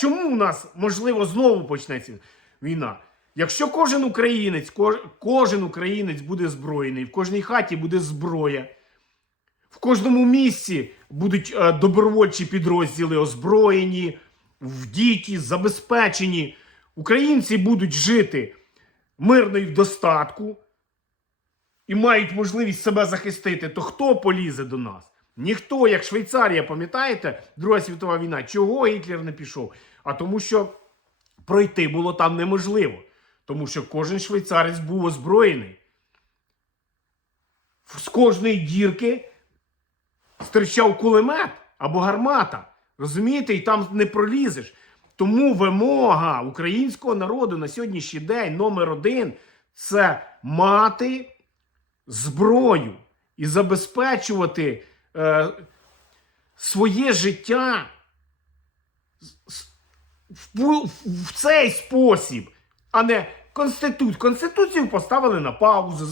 чому у нас можливо знову почнеться війна? Якщо кожен українець, кож- кожен українець буде зброєний, в кожній хаті буде зброя, в кожному місці будуть е, добровольчі підрозділи озброєні, вдіті, забезпечені. Українці будуть жити мирно і в достатку і мають можливість себе захистити, то хто полізе до нас? Ніхто, як Швейцарія, пам'ятаєте, Друга світова війна, чого Гітлер не пішов? А тому, що пройти було там неможливо. Тому що кожен швейцарець був озброєний. З кожної дірки стирчав кулемет або гармата. Розумієте, і там не пролізеш. Тому вимога українського народу на сьогоднішній день номер один це мати зброю і забезпечувати е, своє життя в, в цей спосіб, а не конститут. Конституцію поставили на паузу.